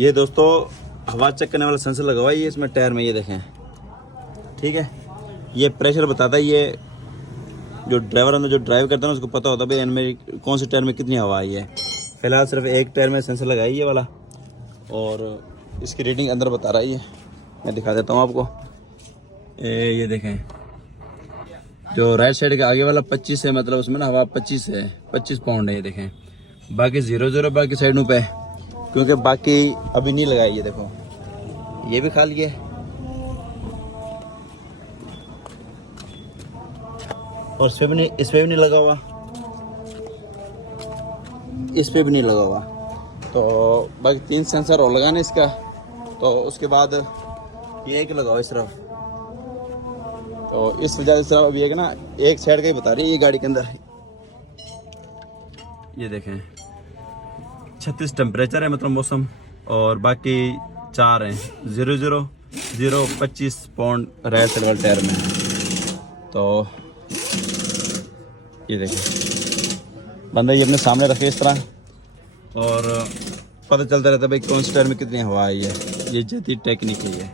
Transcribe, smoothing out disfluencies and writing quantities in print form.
ये दोस्तों हवा चेक करने वाला सेंसर लगा हुआ है ये इसमें टायर में, ये देखें। ठीक है, ये प्रेशर बताता है। ये जो ड्राइवर अंदर जो ड्राइव करता है ना उसको पता होता है भाई इनमें कौन से टायर में कितनी हवा आई है। फिलहाल सिर्फ एक टायर में सेंसर लगाई ये वाला, और इसकी रेटिंग अंदर बता रहा है ये। मैं दिखा देता हूँ आपको। ये देखें, जो राइट साइड के आगे वाला 25 है, मतलब उसमें ना हवा 25 है, 25 पाउंड है। ये देखें, बाकी 0-0 बाकी साइडों पे, क्योंकि बाकी अभी नहीं लगाई। ये देखो, ये भी खाली है और इस पे भी नहीं लगा हुआ, इस पे भी नहीं लगा हुआ। तो बाकी 3 सेंसर और लगाने इसका, तो उसके बाद ये एक लगाओ इस तरफ। तो इस वजह से अभी एक ना एक साइड का ही बता रही है ये गाड़ी के अंदर। ये देखें 36 टेम्परेचर है, मतलब मौसम, और बाकी 4 हैं 0-0, 0, 25 पाउंड राइट साइड वाले टायर में। तो ये देखें, बंदा ये अपने सामने रखे इस तरह, और पता चलता रहता है भाई कौन से टायर में कितनी हवा आई है। ये जदी टेक्निक है ये।